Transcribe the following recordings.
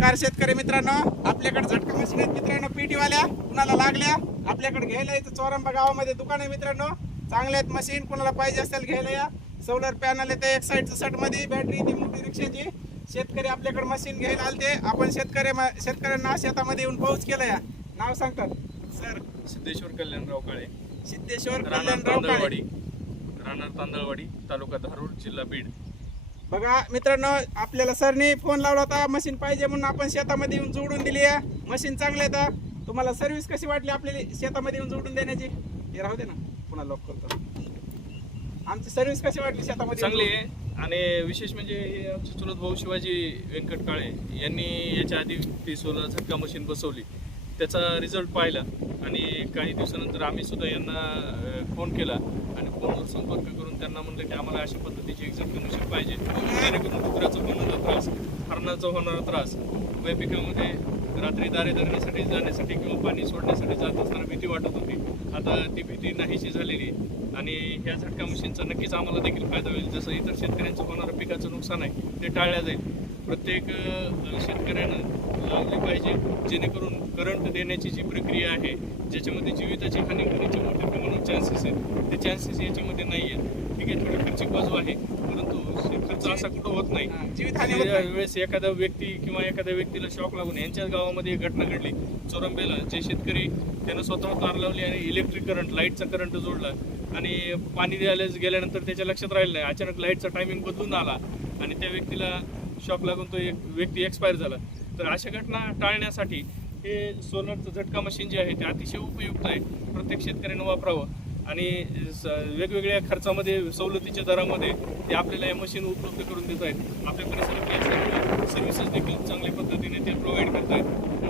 नमस्कार शेतकरी मित्रांनो, आपल्याकडे झटका मशीन आहेत मित्रांनो. पीटी वाल्या कुणाला लागल्या आपल्याकडे घ्यायला इथं चोरंबा गावामध्ये दुकान आहे मित्रांनो. चांगले आहेत मशीन, कुणाला पाहिजे असेल घ्यायला या. सोलर पॅनल येते एक साईडचं सेट मध्ये, बॅटरी ती मोठी रिक्षाची. शेतकरी आपल्याकडे मशीन घ्यायला आलते. आपण शेतकऱ्यांना शेतामध्ये येऊन पाऊस केला. या नाव सांगतात सर? सिद्धेश्वर कल्याणराव काळे, सिद्धेश्वर राहणार कल्याणराव काळे, तांदळवाडी, तालुका धारूर, जिल्हा बीड. बघा मित्रांनो, आपल्याला सरने फोन लावला होता मशीन पाहिजे म्हणून. आपण शेतामध्ये येऊन जोडून दिली आहे. मशीन चांगले आहे. तुम्हाला सर्व्हिस कशी वाटली आपल्याला शेतामध्ये येऊन जोडून देण्याची? हे राहू दे ना, पुन्हा लॉक करतो. आमची सर्व्हिस कशी वाटली शेतामध्ये? चांगली आहे. आणि विशेष म्हणजे हे आमचे चुलत भाऊ शिवाजी व्यंकट काळे यांनी याच्या आधी ती सोलर झटका मशीन बसवली, त्याचा रिझल्ट पाहिला. आणि काही दिवसानंतर आम्ही सुद्धा यांना फोन केला आणि फोनवर संपर्क करून त्यांना म्हणलं की आम्हाला अशा पद्धतीची एक झटका मशीन पाहिजे, जेणेकरून कुत्र्याचा होणारा त्रास, हरणाचा होणारा त्रास, पिकामध्ये रात्री दारे धरण्यासाठी जाण्यासाठी किंवा पाणी सोडण्यासाठी जात असताना भीती वाटत होती. आता ती भीती नाहीशी झालेली आणि ह्या झटका मशीनचा नक्कीच आम्हाला देखील फायदा होईल. जसं इतर शेतकऱ्यांचं होणारं पिकाचं नुकसान आहे ते टाळलं जाईल. प्रत्येक शेतकऱ्यानं लावली पाहिजे, जेणेकरून करंट देण्याची जी प्रक्रिया आहे ज्याच्यामध्ये जीविताची हानी होण्याचे मोठ्या प्रमाणात चान्सेस आहेत, ते चान्सेस याच्यामध्ये नाही आहेत. ठीक आहे, थोडी खर्चिक बाजू आहे, परंतु खर्च असा कुठं होत नाही. जीवितहानी वेळेस एखादा व्यक्ती किंवा एखाद्या व्यक्तीला शॉक लागून, यांच्याच गावामध्ये एक घटना घडली चोरंबेला. जे शेतकरी त्यानं स्वतः तार लावली आणि इलेक्ट्रिक करंट, लाईटचा करंट जोडला आणि पाणी द्यायला गेल्यानंतर त्याच्या लक्षात राहिलं नाही. अचानक लाईटचा टायमिंग बदलून आला आणि त्या व्यक्तीला शॉक लागून तो एक व्यक्ती एक्सपायर झाला. तर अशा घटना टाळण्यासाठी हे सोलरचं झटका मशीन जे आहे ते अतिशय उपयुक्त आहे. प्रत्येक शेतकऱ्यानं वापरावं आणि वेगवेगळ्या खर्चामध्ये, सवलतीच्या दरामध्ये ते आपल्याला या मशीन उपलब्ध करून देत आहेत. आपल्या परिसरात सर्व्हिसेस देखील चांगल्या पद्धतीने ते प्रोव्हाइड करत आहेत.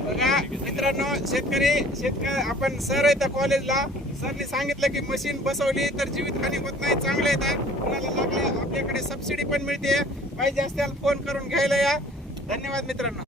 बघा मित्रांनो, शेतकरी आपण सर आहे त्या कॉलेजला, सरने सांगितलं की मशीन बसवली तर जीवितहानी होत नाही, चांगले येतात. कुणाला लागले आपल्याकडे सबसिडी पण मिळते. पाहिजे असल्यास फोन करून घ्यायला या. धन्यवाद मित्रांनो.